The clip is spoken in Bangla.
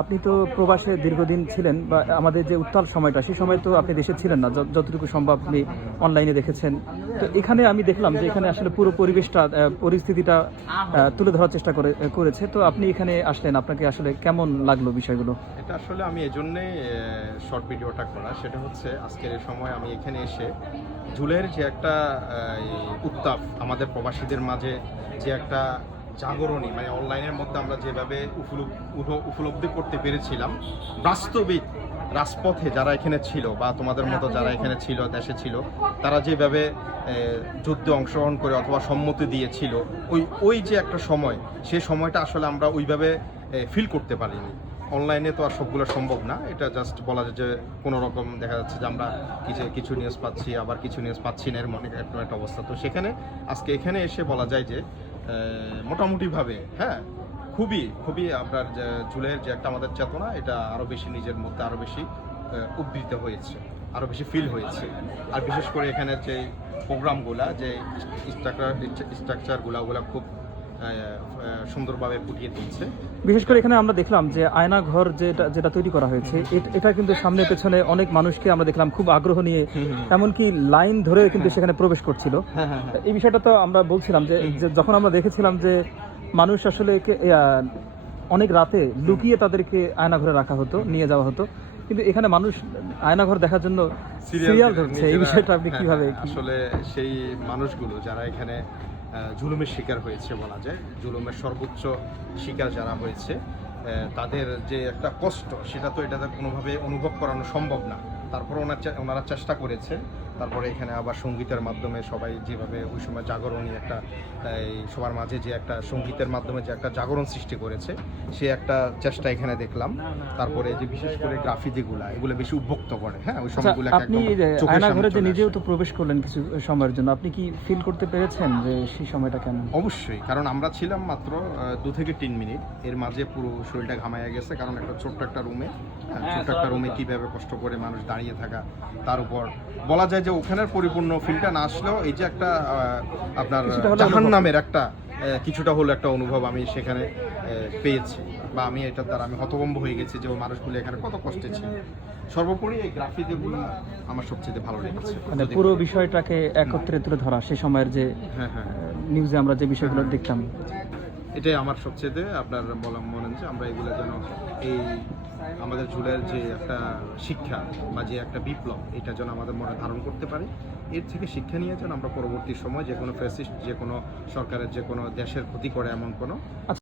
আপনি তো প্রবাসে দীর্ঘদিন ছিলেন বা আমাদের যে উত্তাল সময়টা সেই সময় তো আপনি দেশে ছিলেন না, যতটুকু সম্ভব আপনি অনলাইনে দেখেছেন। তো এখানে আমি দেখলাম যে এখানে আসলে পুরো পরিবেশটা পরিস্থিতিটা তুলে ধরার চেষ্টা করেছে। তো আপনি এখানে আসলেন, আপনাকে আসলে কেমন লাগলো বিষয়গুলো? এটা আসলে আমি এজন্যই শর্ট ভিডিওটা করা, সেটা হচ্ছে আজকের এই সময় আমি এখানে এসে জুলাইয়ের যে একটা উত্তাপ আমাদের প্রবাসীদের মাঝে, যে একটা জাগরণী, মানে অনলাইনের মধ্যে আমরা যেভাবে উপলব্ধি করতে পেরেছিলাম, বাস্তবিক রাজপথে যারা এখানে ছিল বা তোমাদের মতো যারা এখানে ছিল, দেশে ছিল, তারা যেভাবে যুদ্ধে অংশগ্রহণ করে অথবা সম্মতি দিয়েছিল, ওই যে একটা সময়, সেই সময়টা আসলে আমরা ওইভাবে ফিল করতে পারিনি। অনলাইনে তো আর সবগুলো সম্ভব না, এটা জাস্ট বলা যায় যে কোনো রকম দেখা যাচ্ছে যে আমরা কিছু নিউজ পাচ্ছি, আবার কিছু নিউজ পাচ্ছি না, এর মনে একটা অবস্থা। তো সেখানে আজকে এখানে এসে বলা যায় যে মোটামুটিভাবে হ্যাঁ, খুবই খুবই আপনার জুলাইয়ের যে একটা আমাদের চেতনা, এটা আরও বেশি নিজের মধ্যে আরও বেশি উদ্বৃত্ত হয়েছে, আরও বেশি ফিল হয়েছে। আর বিশেষ করে এখানের যে প্রোগ্রামগুলা, যে স্ট্রাকচারগুলো, ওগুলো খুব সুন্দরভাবে ফুটিয়ে তুলছে। বিশেষ করে এখানে আমরা দেখলাম যে আয়না ঘর যেটা তৈরি করা হয়েছে, এটা কিন্তু সামনে পেছনে অনেক মানুষকে আমরা দেখলাম খুব আগ্রহ নিয়ে, এমনকি লাইন ধরে কিন্তু সেখানে প্রবেশ করছিল। এই বিষয়টা তো আমরা বলছিলাম যে যখন আমরা দেখেছিলাম যে মানুষ আসলে অনেক রাতে লুকিয়ে তাদেরকে আয়নাঘরে রাখা হতো, নিয়ে যাওয়া হতো, কিন্তু এখানে মানুষ আয়নাঘর দেখার জন্য সিরিয়াল ধরছে। এই বিষয়টা আপনি কিভাবে? আসলে সেই মানুষগুলো যারা এখানে জুলুমের শিকার হয়েছে, বলা যায় জুলুমের সর্বোচ্চ শিকার যারা হয়েছে, তাদের যে একটা কষ্ট, সেটা তো এটাতে কোনোভাবে অনুভব করানো সম্ভব না। তারপর ওনারা চেষ্টা করেছে। তারপরে এখানে আবার সঙ্গীতের মাধ্যমে সবাই যেভাবে ওই সময় জাগরণী একটা সবার মাঝে যে একটা সঙ্গীতের মাধ্যমে যে একটা জাগরণ সৃষ্টি করেছে, সে একটা চেষ্টা এখানে দেখলাম। তারপরে যে বিশেষ করে গ্রাফিতিগুলা, এগুলো বেশি উদ্বুদ্ধ করে। হ্যাঁ, ওই সময়গুলো আপনি আয়নাঘরে যে নিজেও তো প্রবেশ করলেন কিছু সময়ের জন্য, আপনি কি ফিল করতে পেরেছেন যে সেই সময়টা কেমন? অবশ্যই, কারণ আমরা ছিলাম মাত্র 2 থেকে 3 মিনিট, এর মাঝে পুরো শরীরটা ঘামাইয়া গেছে। কারণ একটা ছোট্ট একটা রুমে কীভাবে কষ্ট করে মানুষ দাঁড়িয়ে থাকা, তার উপর বলা যায় যে ওখানের পরিপূর্ণ ফিলটা না আসলেও এই যে একটা আপনার জাহান্নামের একটা কিছুটা হলো একটা অনুভব আমি সেখানে পেয়েছি, বা আমি এটার দ্বারা আমি হতভম্ব হয়ে গেছি যে ওই মানুষগুলো এখানে কত কষ্টে ছিল। সর্বোপরি এই গ্রাফিতিগুলো আমার সবচেয়ে ভালো লেগেছে, মানে পুরো বিষয়টাকে একত্রে তুলে ধরা সেই সময়ের যে নিউজে আমরা যে বিষয়গুলো দেখতাম। এটাই আমার সবচেয়ে আপনার মনে হচ্ছে আমরা এগুলো যেন এই আমাদের জুলাইয়ের যে একটা শিক্ষা বা যে একটা বিপ্লব, এটা যেন আমাদের মনে ধারণ করতে পারি। এর থেকে শিক্ষা নিয়ে যেন আমরা পরবর্তী সময় যে কোনো ফ্যাসিস্ট, যে কোনো সরকারের, যে কোনো দেশের ক্ষতি করে এমন কোনো